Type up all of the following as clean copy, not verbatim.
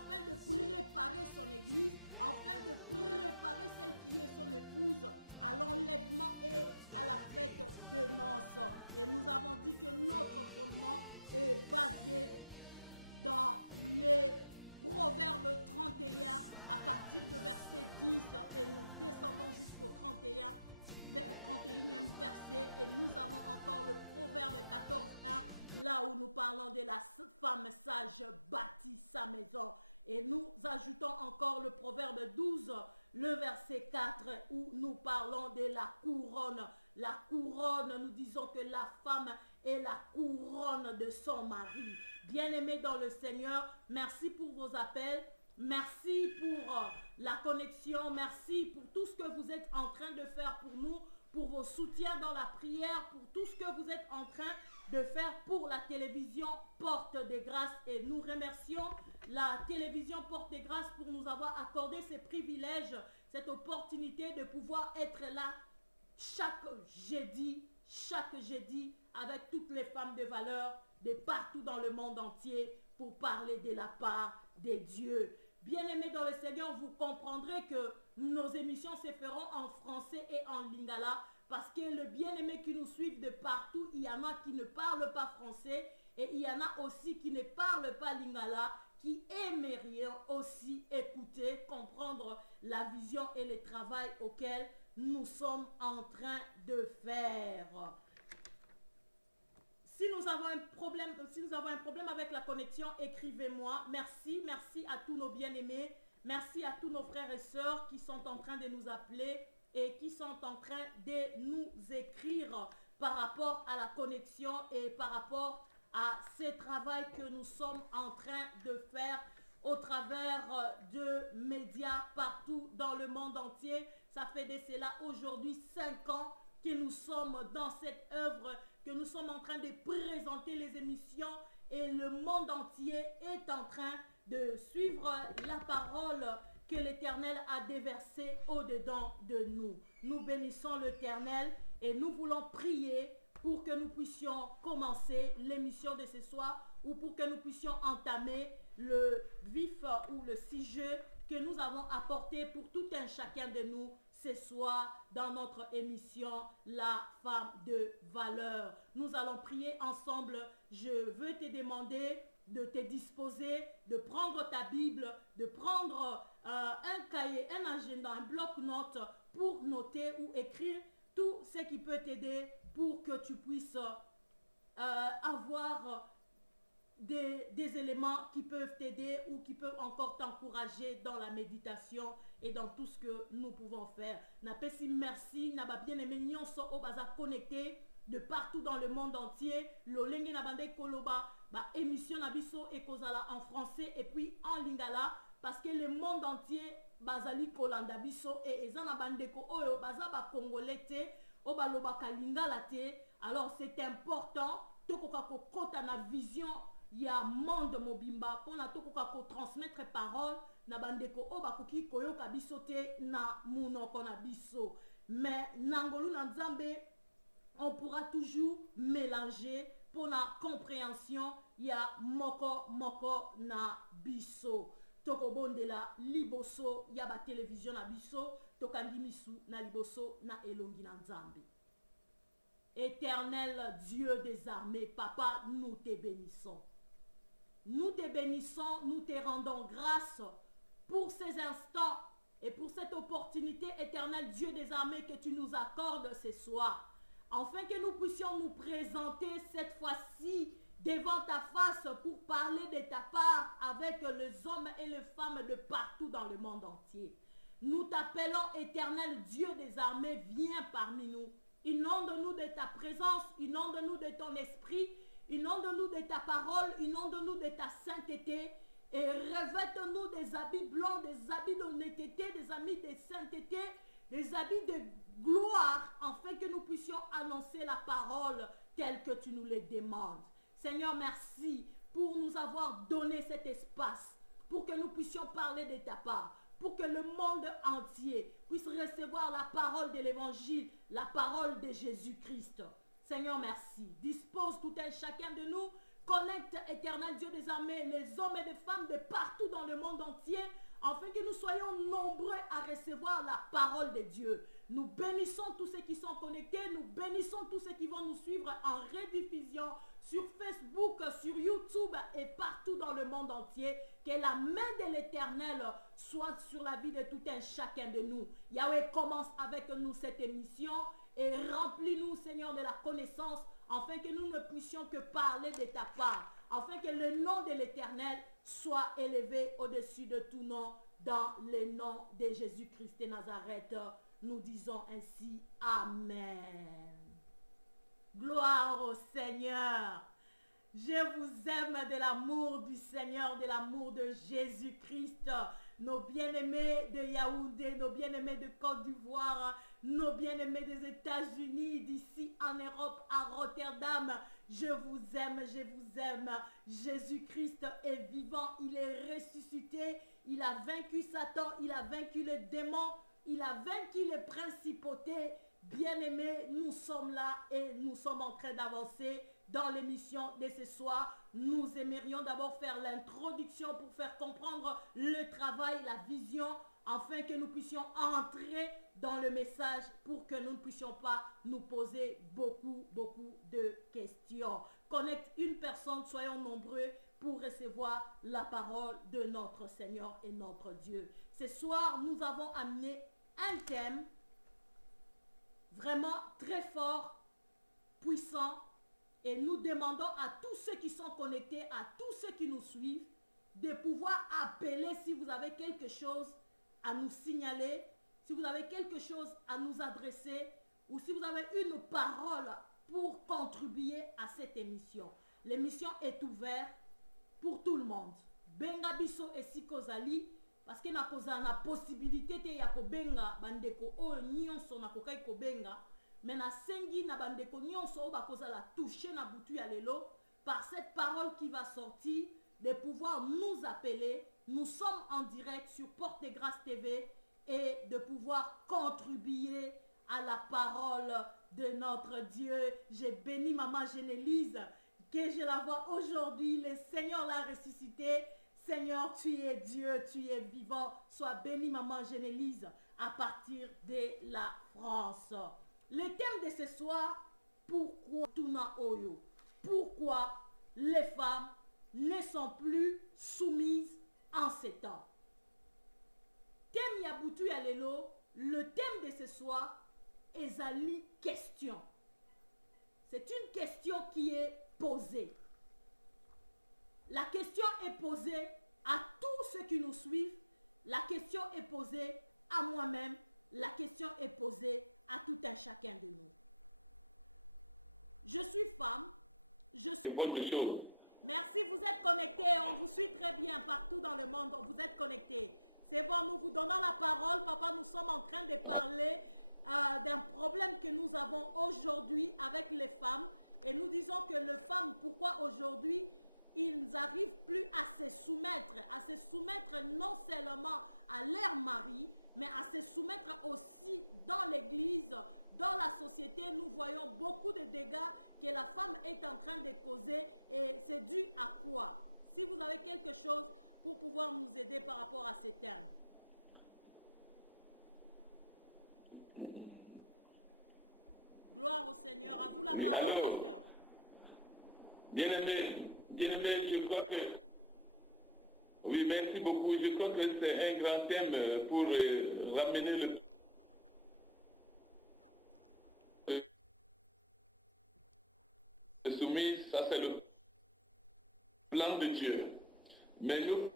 afin de préparer son église, afin de préparer celle qui est son épouse à l'enlèvement et à la fête de noces. Et nous avons dit que notre fondement est basé dans les Proverbes 31 à partir de verset 10 et nous descendons jusqu'au 31e verset et nous avons encore le Proverbe 14:1 là où nous parlons de la femme sage bâtit sa maison. Et nous ajoutons encore le Proverbe 12, le verset 4, où nous parlons de la couronne. La couronne, nous disons que la femme est la couronne de son mari. Bien-aimés dans le Seigneur, merci pour vos appels. Merci pour la connexion. Merci pour tout ce que vous êtes en train de faire pour nous, pour vos soutiens dans la prière, pour tout ce que vous êtes en train de faire pour la télévision Porte des Grâces. Et nous remercions la télévision Porte des Grâces pour nous avoir accordé ces privilèges, cette opportunité de pouvoir être là chaque jeudi avec toutes les femmes de valeur de partout dans le monde entier pour parler de la part de Dieu. Bien-aimés dans le Seigneur, vous comprendrez que nos émissions se feront en français et en lingala parce que les bien-aimés qui nous suivent de partout, il y en a qui ne parlent pas français et il y en a aussi qui ne parlent pas lingala, qui aimeraient aussi écouter, comprendre la vision et le travail auquel nous sommes en train de faire. Si nous avons un problème avec la connexion, écrivez-moi. Merci à tous nos bien-aimés. Merci à tous nos frères et sœurs qui sont en train de nous appeler et qui sont en train de nous écrire par rapport à la connexion et par rapport à ce travail que nous sommes en train de faire au travers de médias partout dans le monde entier. Ça fait de cela aujourd'hui 5 ans que nous sommes dans cette œuvre, que nous sommes en train de présenter les émissions et le monde entier est en train de suivre la parole que l'Éternel a déversée au-dedans de nous. Nous bénissons l'Éternel et nous voulons prier pour que nous puissions commencer l'émission de ce soir ou pour que nous puissions entamer le vif ou le sujet que nous avons apporté pour tout un chacun de nous ce soir dans notre émission La Femme de Valeur. Nous allons prier ensemble. Je veux te demander de te disposer, de prendre ta Bible, de prendre un cahier, un agenda, un bloc-notes pour noter ou écrire tout ce qui peut t'aider pour que tu puisses avoir des éléments qui peuvent t'aider ou qui peuvent encore t'encourager dans la méditation et dans tout ce que nous pouvons faire. Napesi merci, naba bien aimé nyonso o baza connecté de partout dans le monde entier. Lolenge na bande koloba ba émission na biso e kozala en français et puis en lingala parce que le monde entier bazali kolanda biso et ezana bande ko oyo baza ba congolais te o baloba ka lingala te. Alors c'est important tokoka ko kota na vision ya monde mobimba pona tokoka ko transmettre parole na bandeko o bakoki koyoka biso te na munoko na biso. Mais nangolu na nzambe on pourra toujours mélanger pour la compréhension ya moko na biso. Toko bondela liboso ya ba télévision na biso tokandi misu na liboso na elongi na nzambe. Éternel Dieu des armées, Papa, nous te bénissons. Nous te bénissons, nous te rendons grâce pour ces instants et pour cette opportunité, éternel Dieu des armées, que tu nous accordes ce soir, afin que nous puissions nous présenter cette fois-ci devant ta face pour parler de ta part avec les hommes et les femmes de partout dans le monde entier. Nous t'appelons, éternel Dieu des armées, viens parmi nous. Inonde-nous de ta présence, inonde-nous de ton esprit, inonde-nous de ta parole, inonde-nous de ta sainteté et revête-nous des habits blancs, des habits d'honnêteté, des habits de sainteté, des habits de gloire, afin que nous puissions annoncer la parole telle que tu nous le demandes. Seigneur, merci pour nous avoir donné cet espace, pour que nous puissions parler de ta part, pour que le monde entier puisse recevoir la parole de l'évangile, la parole de Jésus-Christ. Seigneur, merci. Dispose tout un chacun de nous Connecte, éternel Dieu des armées, les hommes et les femmes de partout dans le monde entier, afin que nous soyons nombreux à recevoir la parole de Dieu. Nous bénissons tous ceux qui sont connectés, nous bénissons tous ceux qui vont nous suivre en rediffusion sur Facebook, sur YouTube et partout dans le monde entier. Que la main de l'Éternel soit sur la vie de tout un chacun de nous. Yahweh, commence avec nous cette émission et remplis-nous, Seigneur, de la connaissance, afin que nous ne puissions que parler de ta part, afin que le nom de l'Éternel soit élevé au-dessus de tout nom, dans le nom de Jésus-Christ de Nazareth. Nous disons ainsi Amen. Gloire au Seigneur. Je vous aime de l'amour du Seigneur, de l'amour de Jésus-Christ. Nos bien-aimés de Yaoundé, nos bien-aimés de Côte d'Ivoire, nos bien-aimés des États-Unis, d'ici en Europe, à Rotterdam. Je vous aime, je vous aime. Jésus-Christ est vivant, il est ressuscité. Il a vaincu Satan, il a vaincu les démons, il a vaincu les principautés. Bien-aimés, nous sommes là et nous sommes en train d'avancer dans l'émission de ce soir. Nous aimerions d'abord faire l'introduction pour faire comprendre le travail, la vision, afin que nous puissions entrer dans le message pour que nous ne puissions pas nous poser beaucoup de questions. Connecte une personne, soyons nombreux pour recevoir la parole de notre Seigneur et notre Dieu. Ce soir, nous avons amené un thème vraiment très fort, puissant, et nous demandons à tous ceux qui sont connectés, à tous ceux qui nous suivent, de pouvoir appeler si vous avez quelque chose à nous signaler, si vous avez quelque chose à nous adresser, ou si vous avez une parole pour contribuer à cette émission. L'émission est ouverte pour tout le monde. Benga biso esiko zali, parce que na koza na possibilité te ya ko benga bandeko o nyonso na kokai ko benga, mais na sengi na bandeko nyonso o bakoza la toucher na butu ya lelo par cette parole qui va sortir, de pouvoir nous appeler. Nous sommes en direct sur Porte de Grâce TV et de pouvoir contribuer à la parole de notre Dieu. J'ai béni maman Génélise, que je la vois aujourd'hui. Le Seigneur l'a ressuscité. Seigneur, tu es Dieu, tu es vivant. Sois béni maman Génélise à partir de la France. Le thème de ce soir, pourquoi Tuna Oyo? Pourquoi les femmes ne sont plus soumises en ces temps? Thème Yabutu Yalelo, le thème de ce soir, Ezali question. C'est une question qui est posée. La question est posée à tous ceux qui nous suivent. La question est posée à moi-même. La question est posée à tout un chacun de nous. Je suis femme. Je suis... Merci, vous êtes connectés. On vous suit très bien partout dans le monde. Vous êtes connectés. C'est bon, nous vous donnons la parole. Papa, nous sommes en train de parler d'un problème que nous avons aujourd'hui avec les femmes. Et nous disons que les femmes, pourquoi aujourd'hui, ils n'arrivent plus à se soumettre non seulement à leur mari, mais à se soumettre aussi dans l'église, dans la société. Nous voyons beaucoup de dégâts que la femme est en train de causer, et c'est dû à quoi? Si vous avez quelque chose pour pouvoir nous aider par rapport à ces termes. Gloire au Seigneur. À vous la parole, pasteur. Bien-aimé, je crois que... Oui, merci beaucoup. Je crois que c'est un grand thème pour ramener le... soumise, ça c'est le plan de Dieu. Mais nous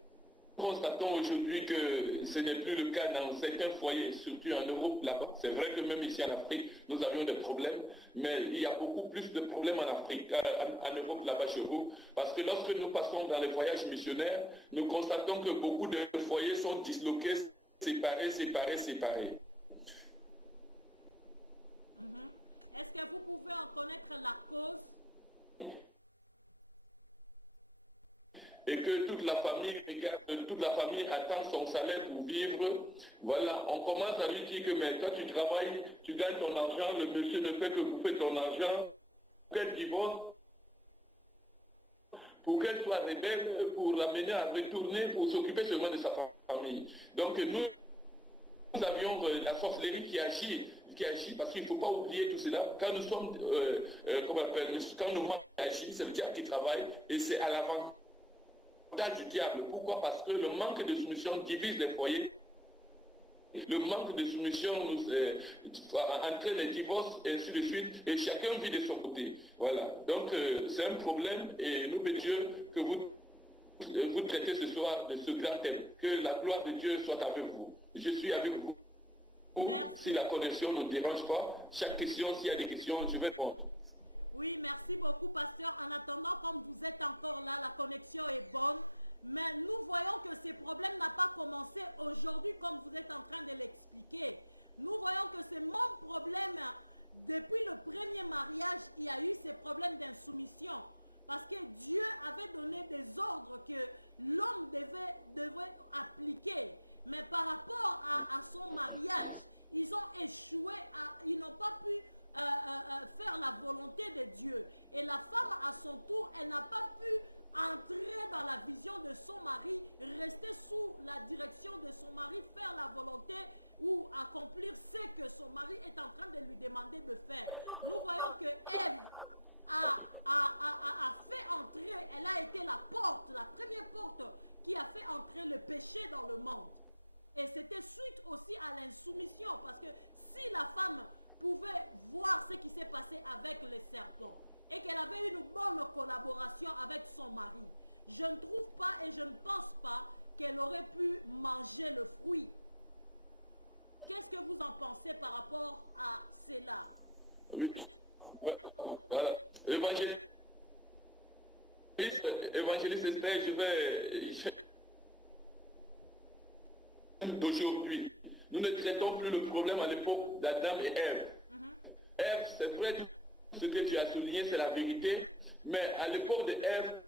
constatons aujourd'hui que ce n'est plus le cas dans certains foyers, surtout en Europe là-bas. C'est vrai que même ici en Afrique, nous avions des problèmes, mais il y a beaucoup plus de problèmes en Afrique, en Europe là-bas chez vous, parce que lorsque nous passons dans les voyages missionnaires, nous constatons que beaucoup de foyers sont disloqués, séparés. Est-ce que vous pouvez en connaître la cause? Et que toute la famille attend son salaire pour vivre. Voilà, on commence à lui dire que mais toi tu travailles, tu gagnes ton argent, le monsieur ne fait que bouffer ton argent. Quel divorce? pour qu'elle soit rebelle, pour l'amener à retourner, pour s'occuper seulement de sa famille. Donc nous avions la sorcellerie qui agit parce qu'il ne faut pas oublier tout cela. Quand nous sommes, quand nos mains agissent, c'est le diable qui travaille et c'est à l'avantage du diable. Pourquoi? Parce que le manque de soumission divise les foyers. Le manque de soumission entraîne les divorces et ainsi de suite, et chacun vit de son côté. Voilà. Donc c'est un problème et nous prions Dieu que vous traitez ce soir de ce grand thème. Que la gloire de Dieu soit avec vous. Je suis avec vous. Si la connexion ne dérange pas, chaque question, s'il y a des questions, je vais répondre. Oui, merci beaucoup, pasteur. En attendant, comme vous êtes encore là, la connexion est bonne. Mais nous voyons que ces problèmes n'ont pas commencé aujourd'hui comme vous êtes en train de l'expliquer. Nous voyons que ces mêmes problèmes, depuis le premier mariage, il y a eu ces problèmes d'insoumission. Parce que Dieu avait donné des ordres que l'homme devait appliquer. Mais par rapport à son mariage, ils ont échoué, ils n'ont pas pu faire la volonté de Dieu. Et la femme, à son tour, elle n'a pas pu entrer dans la vision de son mari, rester sous la direction de son mari, faire la volonté ou accomplir ce que son mari est en train de lui demander de faire. Nous voyons que Ève a fait entrer, elle a été la porte, la première porte qui a fait entrer le péché dans le monde. Et c'était suite aussi à l'insoumission, parce que si la femme pouvait voir ce qui s'est passé avec les serpents, et qu'elle avait une bonne collaboration avec son mari, je ne trouve pas et je ne pense pas qu'elle aurait pu manger le fruit. Qu'est-ce que vous en pensez par rapport à cela? Oui. Voilà. Évangéliste Esther, je vais... D'aujourd'hui, nous ne traitons plus le problème à l'époque d'Adam et Ève. Ève, c'est vrai, ce que tu as souligné, c'est la vérité, mais à l'époque de Ève,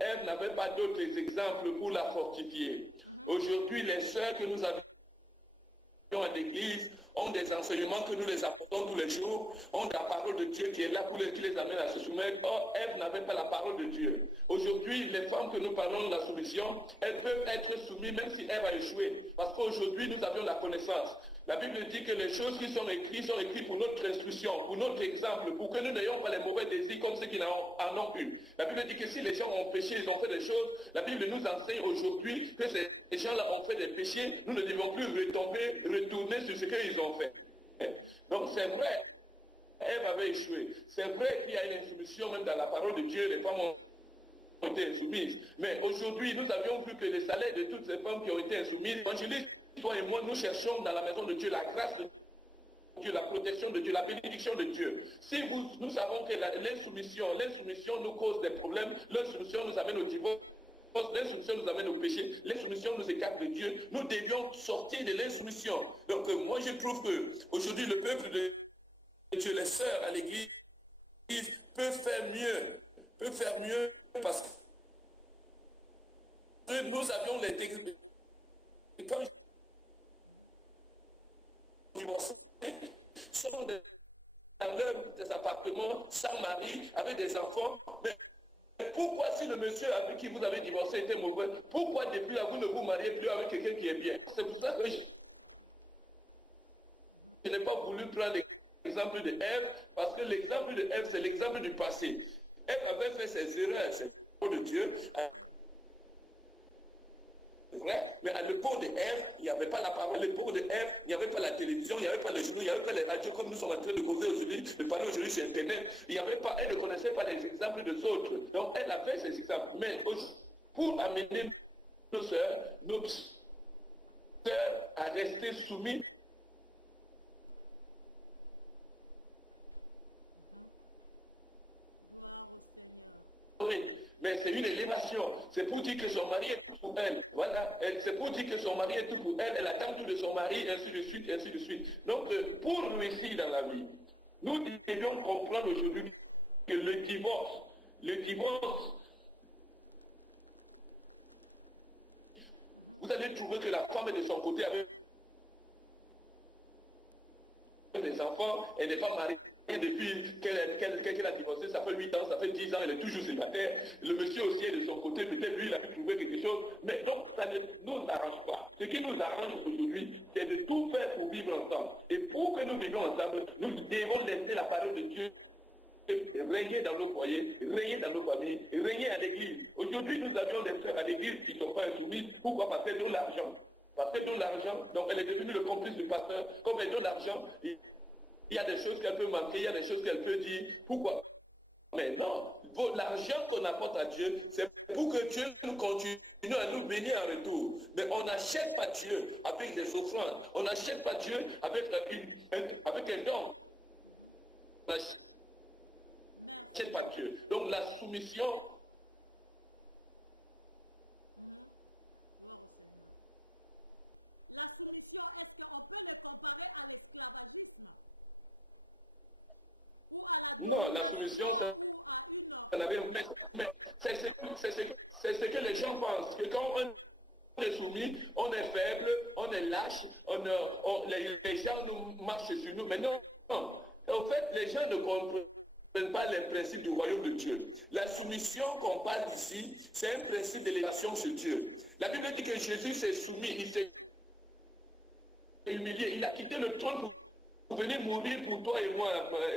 Ève n'avait pas d'autres exemples pour la fortifier. Aujourd'hui, les sœurs que nous avons à l'église ont des enseignements que nous les apportons tous les jours, ont la parole de Dieu qui est là pour qui les amène à se soumettre. Or, Ève n'avait pas la parole de Dieu. Aujourd'hui, les femmes que nous parlons de la soumission, elles peuvent être soumises même si Ève a échoué. Parce qu'aujourd'hui, nous avons la connaissance. La Bible dit que les choses qui sont écrites pour notre instruction, pour notre exemple, pour que nous n'ayons pas les mauvais désirs comme ceux qui en ont eu. La Bible dit que si les gens ont péché, ils ont fait des choses, la Bible nous enseigne aujourd'hui que ces gens-là ont fait des péchés, nous ne devons plus retourner sur ce qu'ils ont fait. Donc c'est vrai, Ève avait échoué. C'est vrai qu'il y a une insoumission même dans la parole de Dieu, les femmes ont été insoumises. Mais aujourd'hui, nous avions vu que les salaires de toutes ces femmes qui ont été insoumises, évangélistes, toi et moi, nous cherchons dans la maison de Dieu la grâce de Dieu, la protection de Dieu, la bénédiction de Dieu. Si nous savons que l'insoumission nous cause des problèmes, l'insoumission nous amène au divorce, l'insoumission nous amène au péché, l'insoumission nous écarte de Dieu, nous devions sortir de l'insoumission. Donc moi je trouve que aujourd'hui le peuple de Dieu, les sœurs à l'église, peuvent faire mieux parce que nous avions les techniques. Sont dans des appartements sans mari, avec des enfants. Mais pourquoi si le monsieur avec qui vous avez divorcé était mauvais, pourquoi depuis là vous ne vous mariez plus avec quelqu'un qui est bien? C'est pour ça que je n'ai pas voulu prendre l'exemple de Ève, parce que l'exemple de Ève, c'est l'exemple du passé. Ève avait fait ses erreurs, ses erreurs de Dieu. Vrai, mais à l'époque de Ève, il n'y avait pas la parole. À l'époque de Ève, il n'y avait pas la télévision, il n'y avait pas les journaux, il n'y avait pas les radios comme nous sommes en train de causer aujourd'hui, de parler aujourd'hui sur Internet. Il n'y avait pas, elle ne connaissait pas les exemples des autres. Donc elle avait ces exemples. Mais pour amener nos sœurs à rester soumis. Gloire au Seigneur. Oui, mais c'est une élévation. C'est pour dire que son mari est tout pour elle. Voilà, c'est pour dire que son mari est tout pour elle. Elle attend tout de son mari, ainsi de suite, ainsi de suite. Donc, pour réussir dans la vie, nous devions comprendre aujourd'hui que le divorce, vous allez trouver que la femme est de son côté avec des enfants, elle n'est pas mariée depuis qu'elle a divorcé, ça fait 8 ans, ça fait 10 ans, elle est toujours célibataire. Le monsieur aussi est de son côté, peut-être lui, il a trouvé quelque chose. Mais donc, ça ne nous arrange pas. Ce qui nous arrange aujourd'hui, c'est de tout faire pour vivre ensemble. Et pour que nous vivions ensemble, nous devons laisser la parole de Dieu régner dans nos foyers, régner dans nos familles, régner à l'église. Aujourd'hui, nous avions des frères à l'église qui ne sont pas insoumis. Pourquoi? Parce qu'elle donne l'argent. Parce qu'elle donne l'argent, donc elle est devenue le complice du pasteur. Comme elle donne l'argent, il y a des choses qu'elle peut manquer, il y a des choses qu'elle peut dire. Pourquoi? Mais non, l'argent qu'on apporte à Dieu, c'est pour que Dieu nous continue à nous bénir en retour. Mais on n'achète pas Dieu avec des offrandes. On n'achète pas Dieu avec un don. On n'achète pas Dieu. Donc la soumission... Gloire au Seigneur. La soumission, est-ce qu'on peut le comparer à l'esclavagisme? Ou à la domination, ou à une... C'est ce que les gens pensent, que quand on est soumis, on est faible, on est lâche, les gens nous marchent sur nous. Mais non, en fait, les gens ne comprennent pas les principes du royaume de Dieu. La soumission qu'on parle ici, c'est un principe d'élévation sur Dieu. La Bible dit que Jésus s'est soumis, il s'est humilié, il a quitté le trône pour venir mourir pour toi et moi,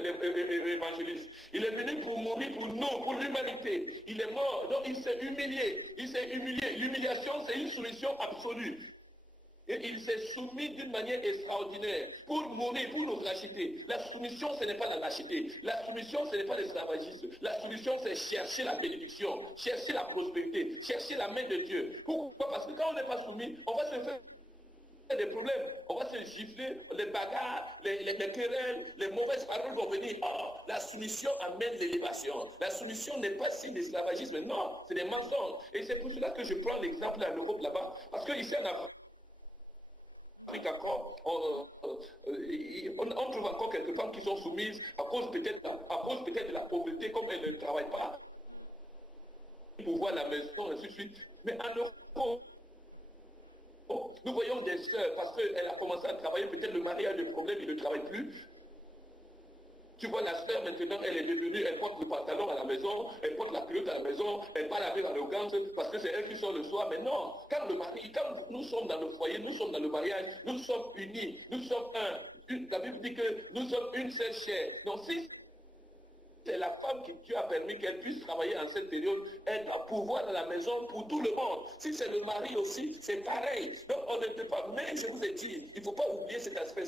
l'évangéliste. Il est venu pour mourir pour nous, pour l'humanité. Il est mort, donc il s'est humilié. Il s'est humilié. L'humiliation, c'est une soumission absolue. Et il s'est soumis d'une manière extraordinaire pour mourir, pour nous racheter. La soumission, ce n'est pas la lâcheté. La soumission, ce n'est pas l'esclavagisme. La soumission, c'est chercher la bénédiction, chercher la prospérité, chercher la main de Dieu. Pourquoi? Parce que quand on n'est pas soumis, on va se faire des problèmes, on va se gifler, les bagarres, les querelles, les mauvaises paroles vont venir. Oh, la soumission amène l'élévation. La soumission n'est pas signe d'esclavagisme, non, c'est des mensonges. Et c'est pour cela que je prends l'exemple en Europe là-bas, parce qu'ici en Afrique encore, on trouve encore quelques femmes qui sont soumises à cause peut-être de la pauvreté, comme elles ne travaillent pas, pour voir la maison, ainsi de suite. Mais en Europe, nous voyons des sœurs, parce qu'elle a commencé à travailler, peut-être le mari a des problèmes, il ne travaille plus. Tu vois la sœur maintenant, elle est devenue, elle porte le pantalon à la maison, elle porte la culotte à la maison, elle parle avec l'arrogance parce que c'est elle qui sort le soir. Mais non, quand nous sommes dans le foyer, nous sommes dans le mariage, nous sommes unis, nous sommes un. La Bible dit que nous sommes une seule chair. Donc si c'est la femme que Dieu a permis qu'elle puisse travailler en cette période, elle doit pouvoir dans la maison pour tout le monde. Si c'est le mari aussi, c'est pareil. Donc on ne peut pas, mais je vous ai dit, il ne faut pas oublier cet aspect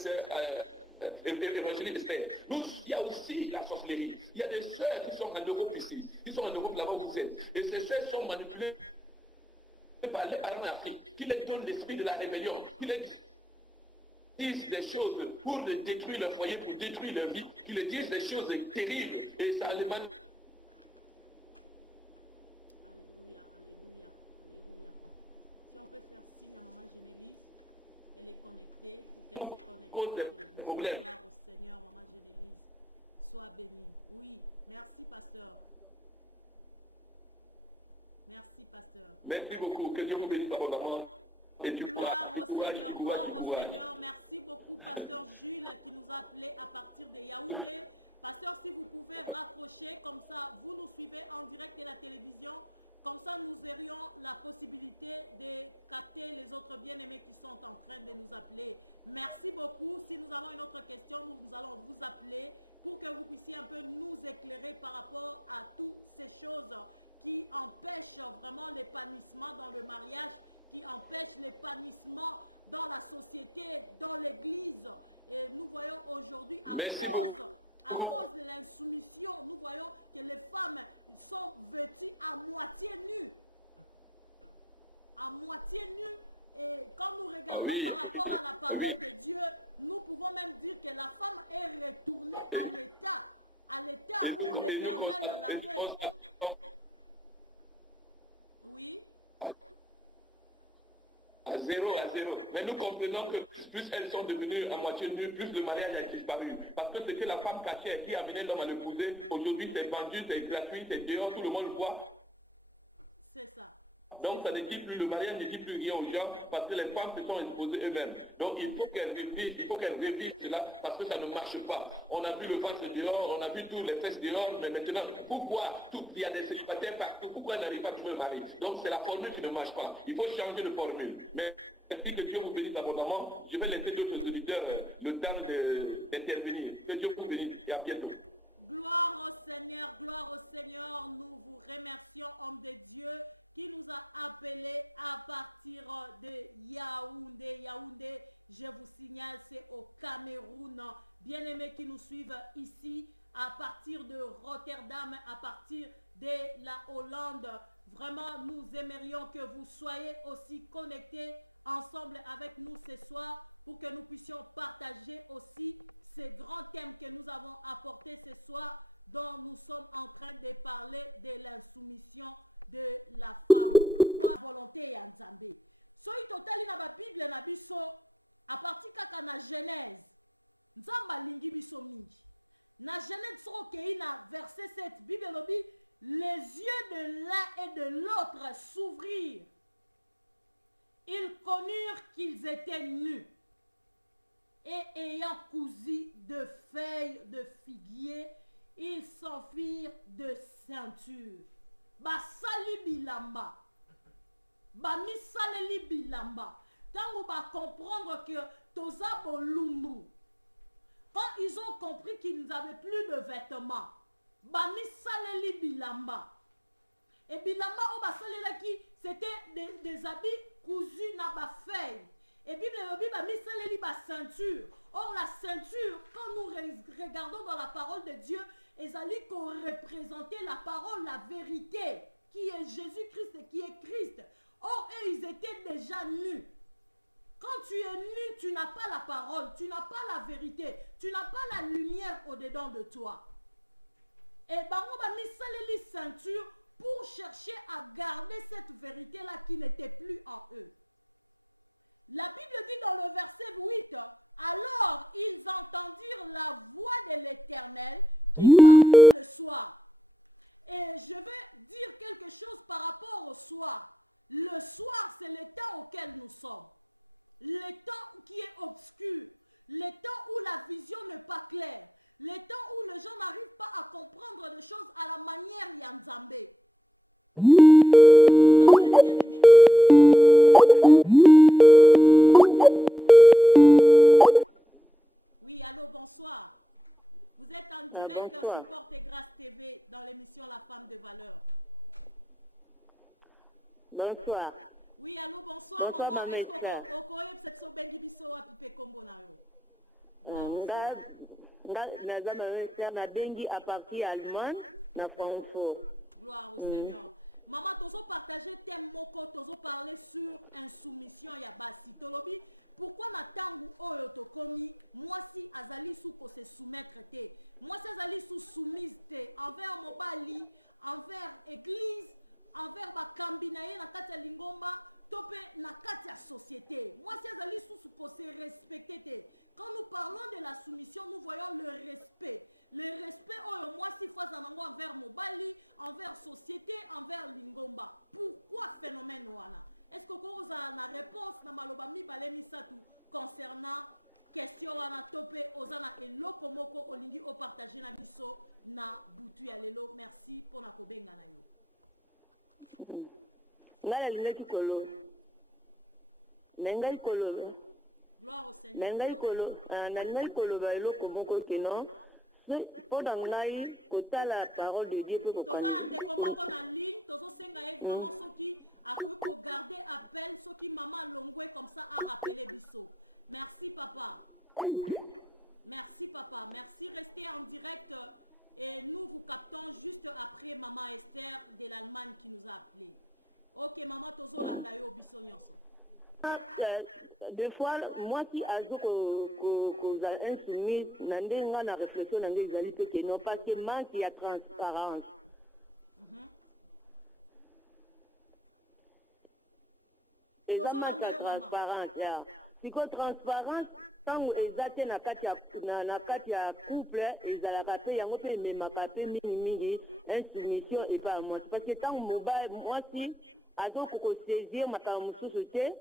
évangélique. Il y a aussi la sorcellerie. Il y a des sœurs qui sont en Europe ici, qui sont en Europe là-bas où vous êtes. Et ces sœurs sont manipulées par les parents d'Afrique, qui les donnent l'esprit de la rébellion, qui les disent des choses pour détruire leur foyer, pour détruire leur vie, qui les disent des choses terribles et ça les manipule. Alléluia, alléluia, alléluia. Si on peut faire signe à maman Génélise, elle est connectée, qu'elle se connecte. Gloire au Seigneur, maman Génélise. Sois bénie. Oui, merci pasteur. Merci pasteur. Merci beaucoup, que Dieu vous bénisse abondamment. Gloire au Seigneur, gloire au Seigneur. Merci beaucoup, pasteur Jules, qui nous a appelé à partir de Yaoundé. Pasteur, si vous pouvez raccrocher, comme ça, vous nous suivez en direct de la télévision. Comme ça, nous aurions la possibilité de capter les autres bien-aimés qui sont en train de nous appeler. Merci beaucoup. Si nous avons une autre question, nous allons vous appeler pour que vous puissiez un peu nous éclairer par rapport à toutes ces choses qui empêchent vraiment l'épanouissement dans le mariage, qui empêche l'épanouissement dans la société, dans l'église. Et nous voyons aujourd'hui, à cause de l'insoumission, nous voyons que les femmes sont vêtues à moitié nues. À moitié nues. Et quand nous regardons par rapport à la parole de Dieu, nous pouvons même dire que la femme est retournée à l'état où l'Éternel l'avait. Oui. À zéro. Mais nous comprenons que plus elles sont devenues à moitié nues, plus le mariage a disparu. Parce que ce que la femme cachait qui amenait l'homme à l'épouser, aujourd'hui c'est vendu, c'est gratuit, c'est dehors, tout le monde le voit. C'est ça. Donc ça ne dit plus, le mariage ne dit plus rien aux gens parce que les femmes se sont imposées eux-mêmes. Donc il faut qu'elles révisent cela parce que ça ne marche pas. On a vu le ventre dehors, on a vu tous les fesses dehors, mais maintenant, pourquoi il y a des célibataires partout? Pourquoi ils n'arrivent pas à trouver le mari? Donc c'est la formule qui ne marche pas. Il faut changer de formule. Mais merci, que Dieu vous bénisse abondamment. Je vais laisser d'autres auditeurs le temps d'intervenir. Que Dieu vous bénisse et à bientôt. Gloire au Seigneur, nous vous remercions, homme de Dieu, qui nous a appelés à partir de Yaoundé. Yaoundé, je vous signale, c'est au Cameroun. Bien-aimés qui nous suivent ici, à partir de Rotterdam, à partir de la Hollande, vraiment, nous aimerions que vous soyez aussi connectés ensemble avec nous ce soir pour que nous puissions partager aussi ces grands thèmes que nous avons apportés ce soir, dont nous sommes en train de parler de l'insoumission de la femme. Pourquoi volonté ya Nzambe? Soki totali na ba Bible na biso à partir kaka na Genèse, Nzambe alingi biso mingi. Na Genèse sokei na verset 7, Bible lobi, les yeux de l'un et de l'autre s'ouvrirent. Ils connurent qu'ils étaient nus. Et ayant cousu de feuilles de figuier, ils s'enfuirent de ceinture. Basali bilamba. Bamisaleli bilamba. Tango ba comprendre que toza bolumbu. Quand ils ont compris qu'ils n'avaient plus de vêtements, bamisaleli bilamba. Et bilamba o basalelaki, c'était des habits cousus na ba feuilles. Et puis la Bible a mis la ceinture. Or la ceinture, quand nous regardons dans la parole de Dieu, ezali qu'on représentait la parole, la vérité, qui est Jésus-Christ et qui est Christ. Or eux, ils étaient déjà nus. Quand tu es nu, tu n'as pas la parole, tu n'as pas la vérité, tu n'as pas la lumière au-dedans de toi. Et bango ba mis la ceinture pour chercher à garder cette vérité-là qui n'était plus en eux. La Bible dit dans le verset 8, alors ils entendirent la voix de l'Éternel qui parlait le soir. Et je vais dire quelque chose par rapport au soir. Le soir, c'est le temps auquel nous sommes. Le temps qui est obscur. Le temps où la vision n'est pas claire. Le temps où les gens n'arrivent pas à comprendre des choses à la manière Yanzambé. Oui, allô, bonsoir. Vous êtes en direct sur Porte et Grâce TV dans l'émission La Femme de Valeur. Bonsoir. Oui, allô, bonsoir. Bonsoir, maman. Est-ce que vous avez cette bengi biso a pipe kombo na yo? Na bengi à partir allemand na Francfort. Gloire au Seigneur. Maman, tozo partager thème moko, tozo parler sur insoumission ya basi. Tolobi, pourquoi na tangu oyo tokomi, moi si azali sou ko se soumettre te. Moi si azali sou soumise te envers mobali, envers église, envers ba kambinaye na kati ya lingomba, topé na kati ya société. Moi si azali sou ko se respecter te. Quand nous parlons de la soumission, nous voyons le respect. Le respect, oh, moi, si fois envers Mobali, envers société, envers Lingomba. Pourquoi phénomène wana? Est-ce que vous avez une réponse na malobami balemi satu concernant question wana topé ozana et lokomoko olingi o partager na biso na butu ya lelo? Merci pour na kobenga na yo. Ngala lingeki kolo. Mengai kolo. Gloire au Seigneur. Mengai kolo, na ngai kolo ba lokomoko kenon. Pendant ngai kota la parole de Dieu pour qu'on en ligne, tozo senga vraiment ceux qui a pu garder appel, ceux qui maman longwe comme ça a rappelé biso. Merci papa. Merci papa. Merci, restez en direct et nous vous captons juste après maman Esther de l'Allemagne qui nous a appelé. OK maman tozo landa yo biso nyonso. Des fois, moi qui ajoute que insoumise, n'a na réflexion n'a que non parce que manque il y a transparence. Et ça manque la transparence là. Si que transparence, tant exacte na kati ya couple, ils a la kate yango pe me makape mingi insoumission et pas moi parce que tant moi si azo ko saisir makambo mususu te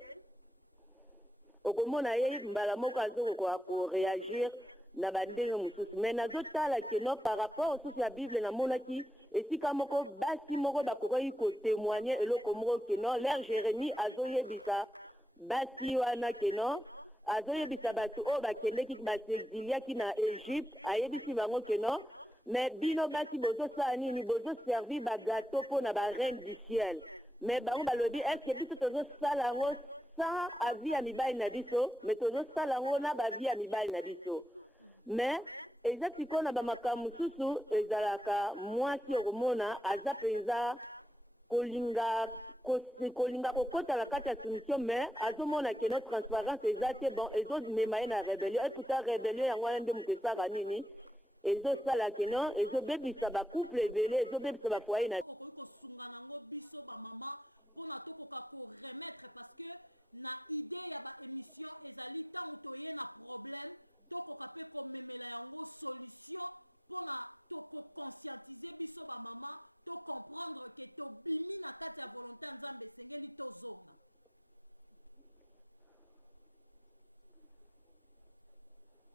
okomona ye mbala moko azo ko réagir na bandenge mususu mais nazotala ke no par rapport osusu ya Bible namonaki esika moko basi moko bakoki kotémoigner eloko moko ke no l'air Jérémie azoyebisa basi wana ke no azoyebisa bato oyo bakendeki basexiliaki na Égypte ayebisi bango ke no mais bino basi bozosala nini bozoservi bagato mpo na bareine du ciel mais bango balobi eske biso tozosala yango sans avi ya mibali na biso mais tozosala yango na bavi ya mibali na biso mais eza sikoyo na bamakambo mosusu ezalaka mwasi okomona aza mpenza kolinga kokota na kati ya soumission mais azomona ke no transparence eza te bon ezomema ye na rébellion eputa rébellion yango wana nde moto esaka nini ezosala ke no ezobebisa bacouple ebele ezobebisa bafoye na okoki kosunga nango biso bamama mpona tokoka koremettre parce que na idée ya baémission ezali ntango toye na problème tokoka mpe komemela yango solution mpona tokoconscientize biso bamama tocomprendre ke tobimi na kati ya volonté ya nzambe esengeli tozonga.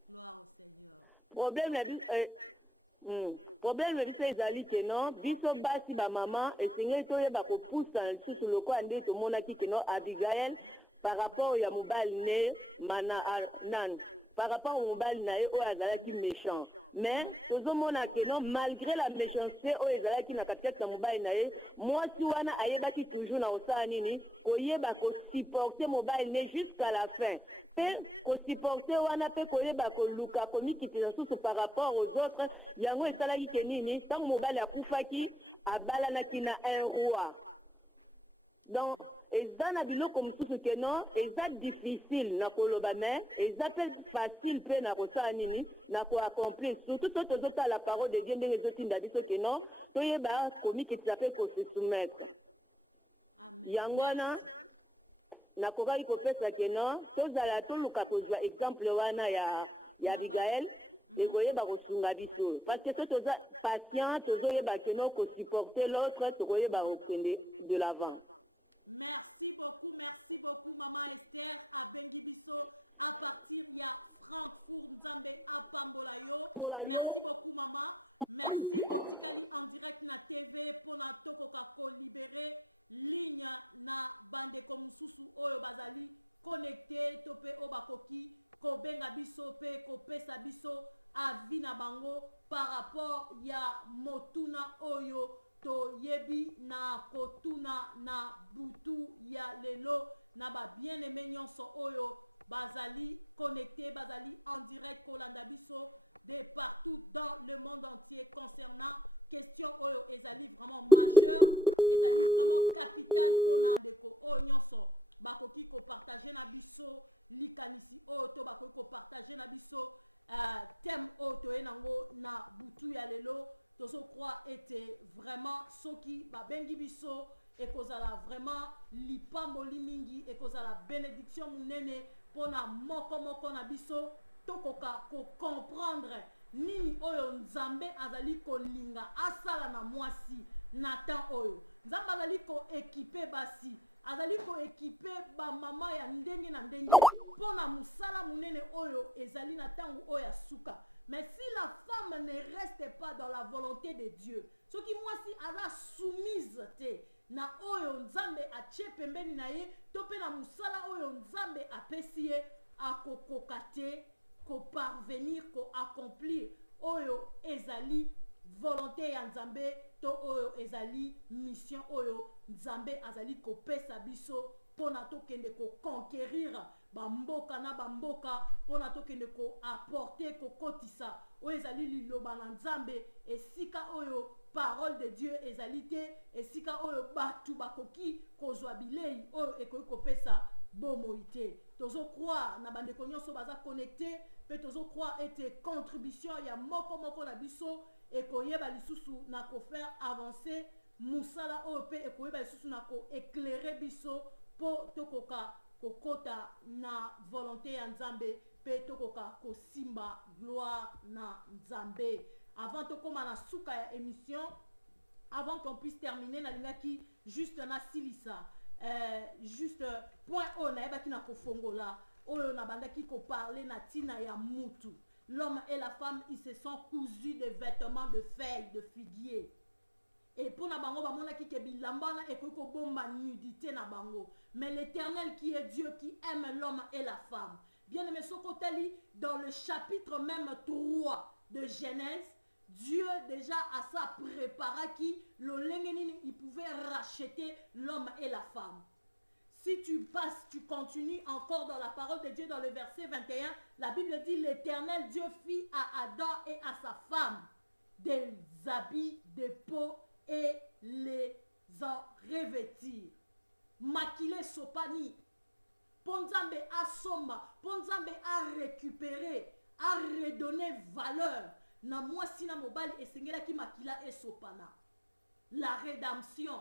Gloire au Seigneur. Problème na biso ezali ke no biso basi bamama esengeli toyeba kopusa lisusu lokola nde tomonaki ke no Abigail par rapport ya mobali ne par rapport au mobali na ye oyo azalaki méchant mais tozomona ke no malgré la méchanceté oyo ezalaki na katikati ya mobali na ye mwasi wana ayebaki toujours na kosala nini koyeba kosupporte mobali ne jusqu'à la fin mpe kosupporte wana mpe koyeba koluka komikitisa susu par rapport aux autres yango esalaki ke nini ntango mobali akufaki abalanaki na un roi donc eza na biloko mosusu ke no eza difficile na koloba mais eza mpe facile mpe na kosala nini na koaccomplir surtout to tozotala la parole de Dieu ndenge ezotinda biso ke no toyeba komikitisa mpe kose soumettre yango wana nakokaki kopesa ke no tozala toluka kozwa exemple wana ya Abigail ekoyeba kosunga biso parce que so toza patient tozoyeba ke no kosupporter l'autre tokoyeba kokende de l'avant. Merci beaucoup Maman Esther Abengi Biso à partir ya Francfort Nzambe à Pambolayo. Merci beaucoup Maman. Merci Otikali en direct na TV pour na tokoka ko libérer ligne na bande comme susu oyo bazali connecté topé obakoki ko benga biso pe ko pesa biso avi na bango par rapport ya motuna oyo to yebi na kotuna na butu ya lelo na ba bien-aimé nyonso oyo bazali connecté bazali en direct kolanda biso de partout dans le monde entier concernant question oyo ezali vraiment majeur ezali vraiment capital pona ndeko oyo nyonso bakoki ko partager na biso likanisi oyo to bakoki ko partager na biso thème oyo toye nango na butu ya lelo tozo croire était vraiment soki babengi biso ekozala vraiment lipamboli mingi ekozala bénédiction munene pona moko na biso tokoka ko comprendre nini oyo nzambe azali kolinga asala na mwasi na temps oyo nzambe azali ko équiper basi azali ko équiper ba mama ya ndenge na ndenge pona musala munene oyo ezali na tango oyo asuka. Mais si la femme ne reste pas dans la volonté de Dieu, ce qui moi si ala soumise te na oyo nzambe atie pembeni na ye tope na musala oyo nzambe apesi ye akokokate ko parvenir ko accomplir oyo ezali volonté ya nzambe to oyo ezali mission oyo nzambe azali ko pesa biso pona tokende ko conquérir bamboka na bamboka pona tokende ko apporter ko kotisa oyo ezali liloba na nzambe esika oyo parole de Dieu ezali te esika oyo batu bakoki kozwa bilei oyo ekoki kopesa bomoi te. Tozo croire na bandeko nyonso baza connecté pe tozo croire ete contribution ya moko na biso ekoyeba lisusu na ko faire avancer musala oyo pe ekoyeba lisusu na ko éclairer biso po tokoka kokota na volonté ya nzambe pe tokoka kosimba gloire na nzambe. Avant tokoma na suka ya émission, avant qu'on puisse terminer na lingaki juste na silisa juste point o na yeba ki na kofongola oyo na bandaki ko parler na tina ya mutu. L'homme et la femme, ils se sont cousus des vêtements de feuilles de figuier. Et pour na bango bamona ki ke bilamba na ekoko bomba nudité na bango. Mais l'Éternel qui est Dieu qui aime l'homme et la femme. Bien aimé Sokoteli, dans le chapitre même 3 de Genèse, Dieu déjà a ça préparé qui il pouvait racheter l'homme et la femme. Si tu passes, tu continues encore dans la parole de Dieu dans le verset 21, la Bible dit l'Éternel Dieu fit à Adam et à sa femme des habits de peau et les en revêtir. Maquiller sopani. Ponzambe a soma, Ponzambe a récupéré, a redonné valeur. Na mwasi na mobali esengela ki makila et sopana. La rédemption.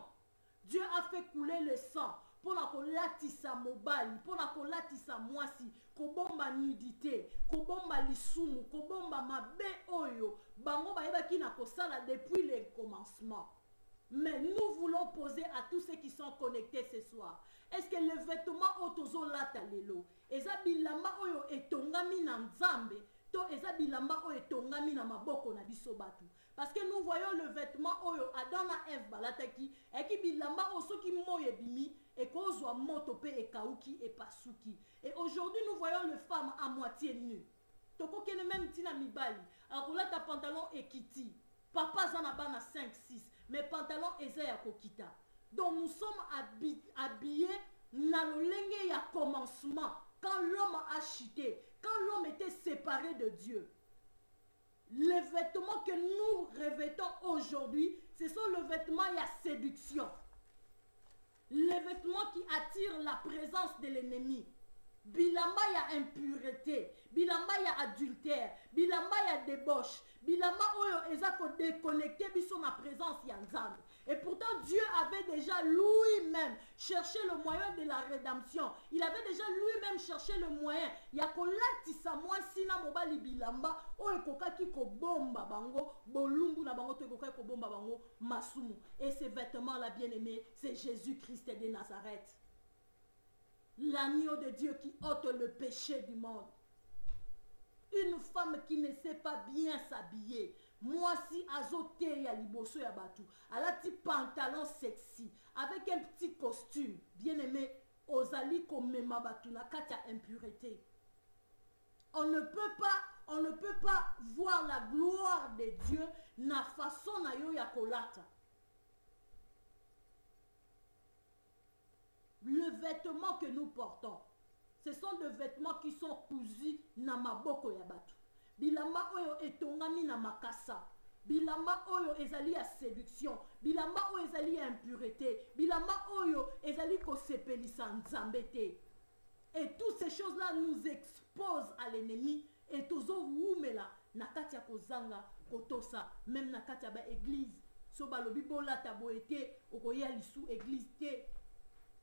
Dieu a fait couler le sang. Pour la kolatisa mobali, pour la kolatisa mwasi, kobomba nudité, kobomba lisumu, kobomba mabe oyo, bango baeba ki na kosala depuis le commencement. Mais nous voulons poser à tous ceux qui sont connectés ce soir. Est-ce que le vêtement otozo lata lelo, eza bilamba oyo etongami na nzambe, to eza bilamba oyo etongami na maboko na biso batu? Parce que nous voyons le vêtement oyo Adam na Eve balataki, eki bilamba osoki moye bimi, et kozwa moto pe e kauki et pasuki. Et aujourd'hui nous voyons les femmes à moitié nues. Toko kene même tina mibali, alors là ta pantalon ekiti, papa zanaba na 5-6, mais pantalon eza ya kokita. Donc nous sommes habillés na lolenge ya commencement, quand l'homme a chuté, quand l'homme était séparé de Dieu. Les vêtements que nous revêtons aujourd'hui, ce sont les vêtements ya séduction. Les vêtements qui attirent la présence de l'ennemi. Bilamba ya impureté, bilamba ya adultère, bilamba ya débauche, bilamba oyo ezako déconnecté biso na présence ya nzambe. Et pourtant Dieu avait déjà lui-même cherché le moyen de la rédemption. Il avait déjà lui-même cherché le moyen. Ya kolatisa mwasi na mobali bilamba oyo kokaki ko bomba bango bolumbu na bango to kokaki ko bomba bango masumu. Et ces vêtements là bien-aimés, c'est Jésus-Christ de Nazareth. L'agneau de Dieu qui ôte le péché du monde. Une femme qui ne sait pas bien s'habiller. Moi si azote ya liboso ya batu, alati pantalon sexy avec un petit costume, bien aimé, ozali komema batu na kati ya impureté. On ne peut pas voir la gloire de Dieu na façon na yo ya kolata. Le vêtement que nous portons, ce sont des vêtements qui sont cousus na maboko ya batu. Bilamba oyo etongami na makasa. Bilamba oyo ezali ya séduction. Bilamba oyo ezali ya impureté. Bilamba oyo ezali ko sepelisa nzambe te. Et toutes ces choses-là nous exposent à l'ennemi. Et tozo wumela na kati ya kozanga kotosa. Même na kati ya ba église. So balobi bola taboete okoya lisu église te.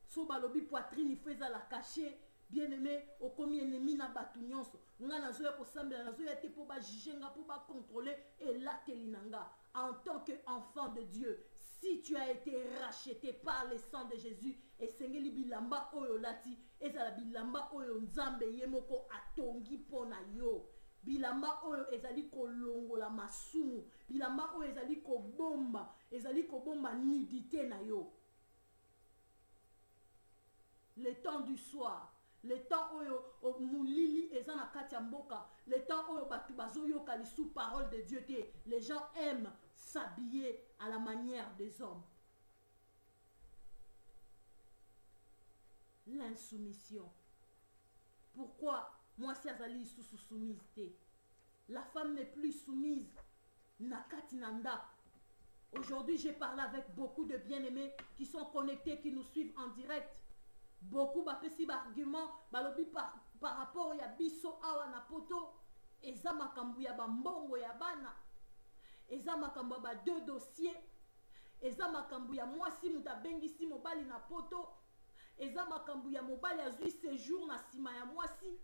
So balobi poitrine feza la cacher. Bien-aimé, au combien ennemi na batu nyonso. Nga nazo ya kosambela, nazo ya te po ba jigenga, po ba contrôler et la telinanga. En tant qu'enfant de Dieu, si tu as été racheté par le sang de Jésus, et sengeli bilamba oyo lati, ezala bilamba oyo nzambe yemoko atongi pona yo. Bilamba oyo ezali kolongola masumu, bilamba oyo ezali kobomba nudité na yo. Le temps du soir, le temps oyo mulili ezana kati ya mboka, le temps oyo batu bazoyoka lisu parole de Dieu te, les gens aiment s'habiller à la manière des hommes. L'insoumission. Pourquoi moi si azali sous soumise te? La femme n'est plus soumise na kati nanda. Aujourd'hui, j'ai parlé avec beaucoup de bien-aimés qui sont connectés, qui nous suivent en direct. Beaucoup bapesi argument balobi par rapport ya biso awa na poto eza makambu ya bambongo ya bana, eza makambu ba deux dossiers, eza makambu ya mwasi muta bengisi mobali na poto, eza makambu ya mobali azui séjour na sima ya mwasi,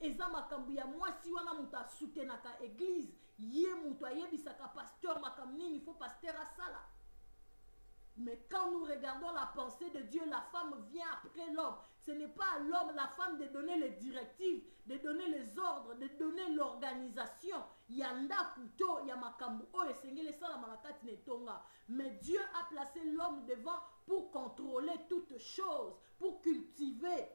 eza makambu ya mwasi wana muta soutenaka église ye muto ayebisaka pasteur makambu nini faut pasteur asala. Mais quand nous regardons la pensée de Dieu, la femme vient après l'homme. Ce n'est pas à l'homme, la femme, de donner les directives, de donner les ordres, de donner l'organisation. Yanda kuto, yamakambu, oh, esengele sala malakati netonga. Mais Dieu a placé l'homme devant pour contrôler toutes choses, pour cultiver.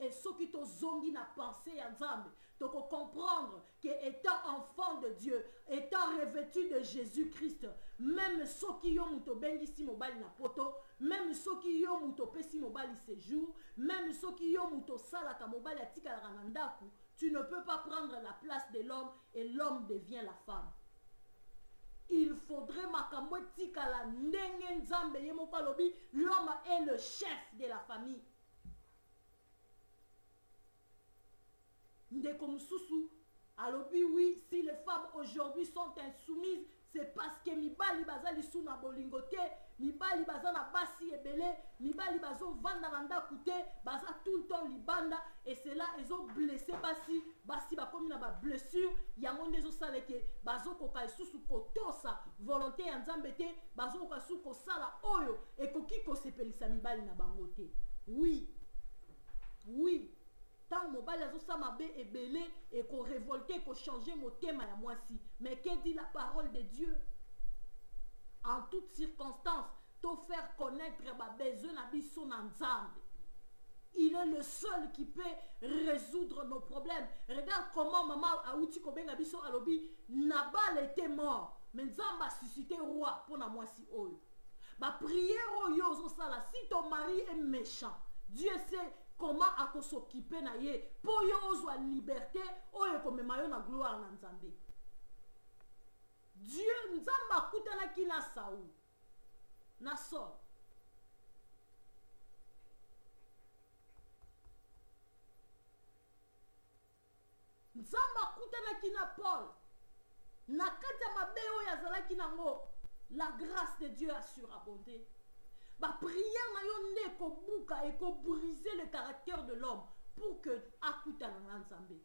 Et ceux qui t'ont zongi na pensée à Nzambe, tu peux comprendre qu'étant enfant de Dieu, étant revêtu de Jésus-Christ, même ceux qui ont mouto bengisi mobali na poto, même ceux qui ont mouto pesi mobali séjour, même ceux qui ont mouto salaka mobali atika la ranandaku, tu ne peux pas prendre la place de l'homme et l'homme devient la femme. Il faudrait makambo tika la ndenge Nzambe yemoko lobi, l'homme est le chef de la famille. Ndeko Mususu, alobi oui, si les femmes aujourd'hui sont insoumises, c'est parce que mibali bazali suna bolingote, mibali bazana basi ebele, mibali bazo vanda nanda kute, baza tout le temps libanda, et c'est là ils ont blessé basi, basi bakomi na ba blessure, yango ndezo saleke, bazo koka isusu kotosa, volonté ya Nzambe te, bazo koka su kosala oyo, et koki kosepelisa mibali na bangote. Oui, oui. Tant mobile azosa mabe ebele et qu'on révolté, qu'on changer mon thème à moi si. Mais que dit la parole de Dieu? En toutes circonstances, te faire connaître ma besoin d'abisso Nzambe. Il est le seul qui peut résoudre nos problèmes. Regarde comment maman Aouti Kobenga biso alobi, Nabal était mort, mais Nzambe a suscité roi pour na moi si oyo. Ma prière oyo osala, si ton mari est méchant, Dieu sait comment à s'occuper na ye pour yo ozwa liberté oyo komema yo na gloire na Nzambe. Dieu Nzambe akutana ki na Saul na Saul. Nzambe akutana ki na Paul na kati ya mabe oyo azalaki nango. La grâce de Dieu a surabondé. Ba prière na yo nde ko buka et ko briser le caractère de l'homme pour que akuta na Nzambe.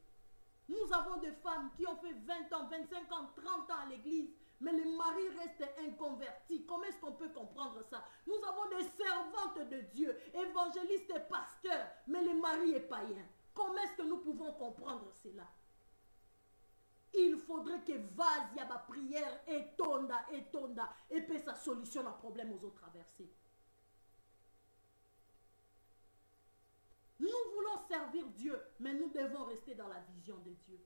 Nous avons des femmes qui ont fait 20 ans, 25 ans, 30 ans à l'église, mais le mari reste inconverti. Comment est-ce qu'on peut comprendre ça? Nous avons des servantes de Dieu, évangélistes et pasteurs, mais le mari est païen. Comment est-ce que nous pouvons comprendre cela? Il faudrait que vase ya ba prière étonda, et puis ça solutionne un problème aux autres traversées. Nous voulons servir Dieu, mais nous devons rester dans la vision de Dieu.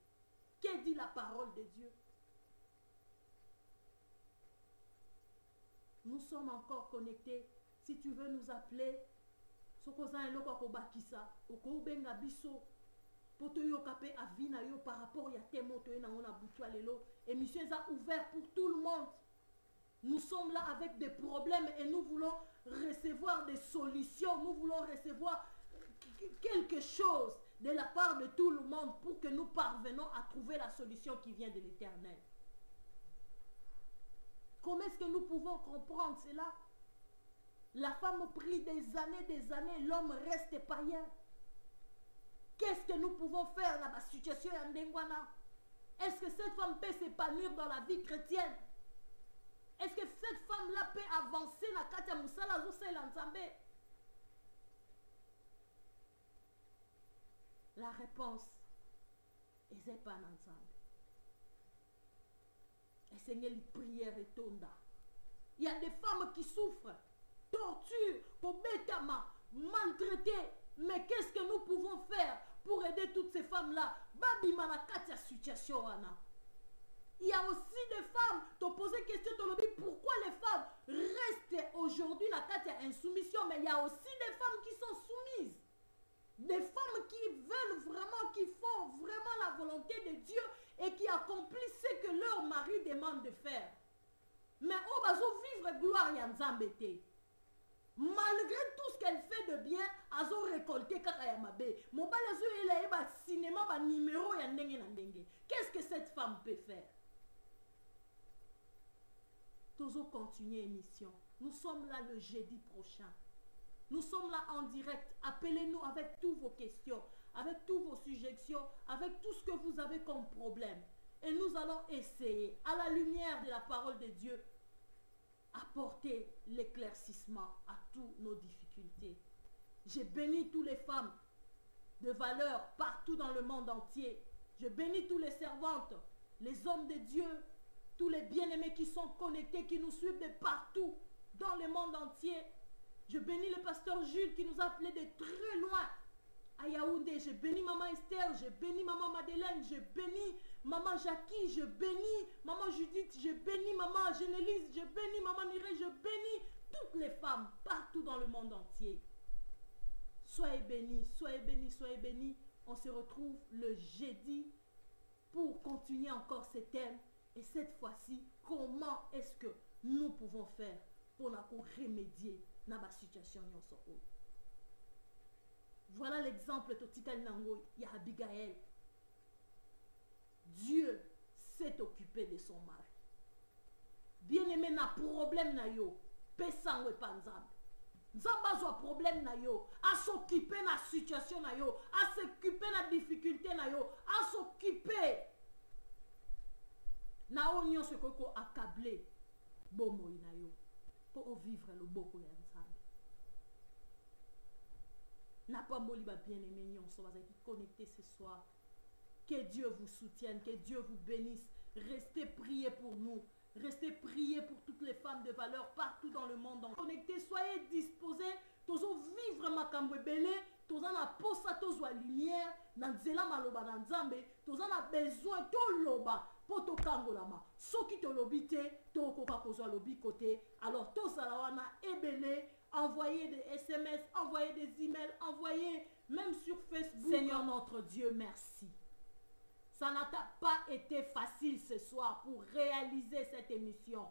Que dit la parole de Dieu? Nous sommes encore connectés. Si tu veux nous appeler, par rapport à tes mots, émission est ouverte pour tout le monde. Nous sommes là avec des problèmes et nous voulons recevoir des solutions. Nous voulons recevoir quelque chose de la part de tout le monde pour que nous parvenons à trouver la solution qui vient de l'Éternel. Comment est-ce que nous pouvons comprendre cela? La femme prie des années, l'homme reste païen. Qu'est-ce que nous pouvons faire dans la situation Yandengwana? Est-ce que cette femme peut s'épanouir dans la vie chrétienne? Est-ce que cette femme-là peut avancer dans la Katia Moussala Zousela Nzambe? La réponse est pas ensemble. Et Seigneur, les prières et tonda. Il y a des femmes qui souffrent, torture, maltraitées. Mais qu'est-ce que nous pouvons faire pour aider toutes ces femmes-là? Babi Manakatia situation Anna. Il y a aussi des femmes, te poser question, te lobby, pourquoi les femmes restent aujourd'hui dans la insoumission, mais il y a aussi des femmes qui sont soumises. Des femmes qui veulent vraiment, qui font vraiment la volonté de Dieu et qui accomplissent ce que leur mari demande de faire. Mais on va vivre gloire à Nzambete. Malgré tout ce qu'elle fait de bien, elles ont récolté kakayamabe. Mon balazo il a un cinéma, un numéro ya ndenge na ndenge. Qu'est-ce que cette femme peut faire? Toujours continuer l'émission. Nous sommes là le jeudi prochain. Nous sommes là en direct. Appelez-nous avec toutes vos questions, avec toutes vos suggestions, avec tout ce que vous avez comme problème. et nous allons essayer, à la lumière de la parole de Dieu, apporter l'éclaircissement à toutes nos difficultés. Je bénis toutes les femmes de valeur partout dans le monde entier. Je bénis toutes les servantes, les hommes de Dieu, tous les bien-aimés qui sont connectés, qui nous suivent de partout dans le monde entier. Je bénis le pasteur Jules qui nous a appelés de très loin à Yaoundé. Je bénis maman Esther, je bénis maman Madeleine, je bénis maman Jackie, je bénis maman Judith, je bénis maman Génélise, je bénis maman Mireille, je bénis toutes les femmes partout dans le monde entier. Soyez bénis, soyez bénis, soyez bénis. On se retrouve le jeudi pour continuer encore ce thème. Et cette fois-ci, comment est-ce que nous pouvons faire pour remédier dans la situation? Voilà l'exemple totikal nango ya Abigail. Dieu s'est occupé de son mari. Bien-aimé, na problème na yo, pesangwe panzam. Nzamba zo problème na yo, à s'occuper na situation na yo, à s'occuper na difficulté na yo, à s'occuper na onyo se koko accablé bomo na yo pour vivre le boko ya nzambe. N'a pas moli ba bien-aimé nyonso va être connecté ce soir. Que Dieu vous soutienne, que Dieu vous bénisse. Restez priés pour nous. Restez priés pour toutes les femmes de valeur partout dans le monde. Connectez, soyez disposés. Tozo vivre makambo belé, tozo na posa tozo a lumière, na nzela maloba na nzambe, tozo na besoin to loba poto kangolama. Soki to lobite, to koka kozo lobi côté. Alors to salawana ebele, envoyez des SMS, envoyez des emails, envoyez même sur Facebook. Seigneur notre Dieu, merci. Ça n'a pas été facile ce soir pour réaliser cette émission.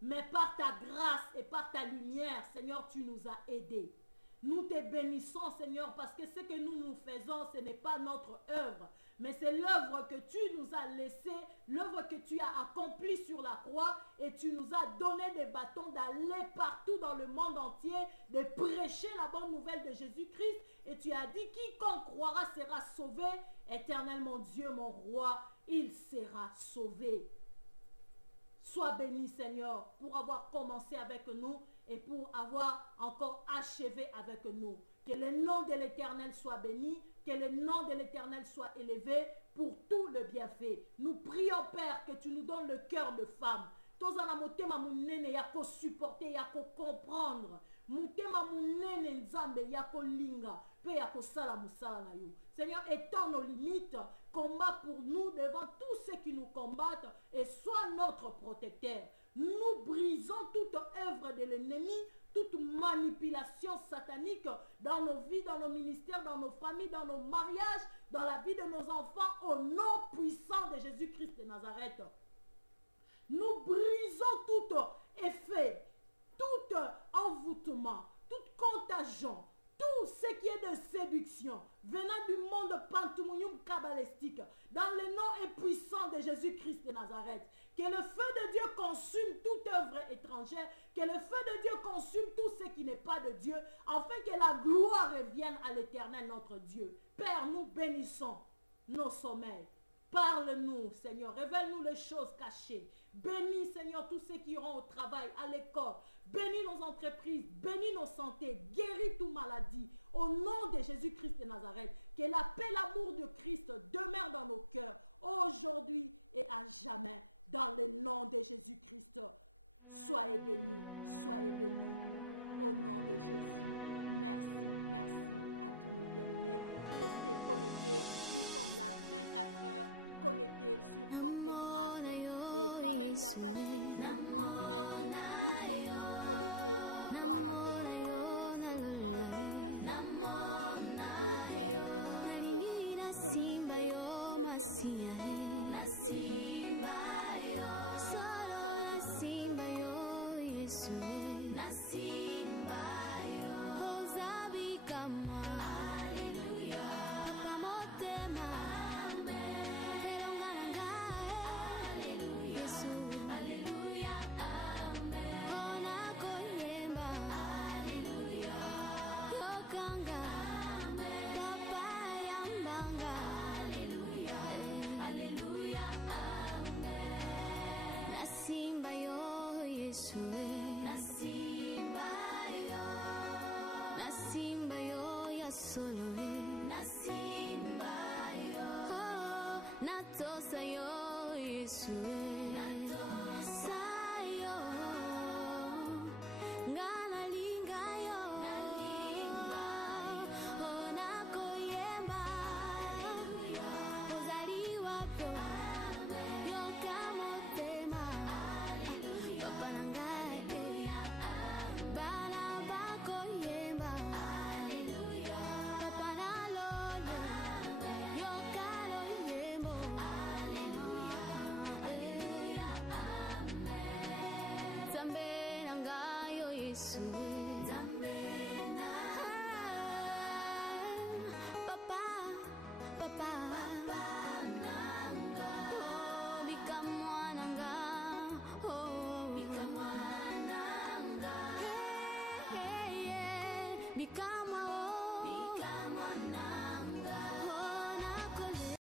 Mais par ta grâce et par ta lumière, Seigneur, tu nous as aidés. Nous te bénissons, Seigneur, parce que ce que nous faisons, ce n'est pas notre œuvre, mais c'est l'œuvre que tu nous as laissée, l'œuvre que tu as accomplie sur la croix, et tu nous as donné des bâtons d'aller partout dans le monde entier, de prêcher la bonne nouvelle de Jésus-Christ, et tu as dit, quiconque croira sera sauvé. Éternel mon Dieu, mon roi, il sera sauvé. Sois béni, Seigneur, pour avoir commencé avec nous et pour avoir encore achevé avec nous. Que le nom de l'Éternel soit béni, que le nom de l'Éternel soit élevé pour tout le bienfait. Nous prions, Père, que tu nous donnes le cœur de femme. Tozana motema munene ya ko supporter, ya ko comprendre. Motema munene nzambe ya ko linga, pe ya ko sala musala na yo. Seigneur, étends nos limites, combat pour nous devant tous ceux qui nous combattent et sois notre protecteur. Nous brisons toute œuvre de l'ennemi, toute manipulation satanique dans nos vies, dans nos ministères, dans nos familles, dans nos mariages, dans la vie de nos enfants, au nom puissant de Jésus-Christ de Nazareth. Nous brisons tout effet, tout envoûtement, toute contagion, tout ce qui est de séduction venant du monde pantoumonium kabbalistique, dans le nom et puissant de Jésus-Christ de Nazareth. Que le feu de Dieu consume toute œuvre étrangère, que le feu de Dieu consume tout ce qui n'est pas de Dieu, afin que la gloire revienne à l'Éternel notre Dieu. Père, nous bénissons nos sommeils. Parle-nous, Seigneur, révèle-nous les choses cachées. Bénis, Seigneur, tous ceux qui iront au travail, à l'école. Bénis nos entreprises, bénis nos santé, guéris toute maladie. Au nom de Jésus-Christ de Nazareth, que la paix, l'amour de Christ demeure dans nos cœurs, aujourd'hui et à jamais. Dans le nom de Jésus-Christ, soyez bénis, soyez bénis. Au nom de Jésus, merci, merci à tous nos bien-aimés. Restez connectés, nous sommes là 24 heures, connectés sur Porte et Grâce. Et quand même il n'y a pas d'émission en direct, nous sommes toujours connectés dans la louange, dans l'adoration, dans le prédication, témoignage. Et soyez édifiés, communiquez le lien de Dieu, le bien-aimé. Hallelujah. Africa.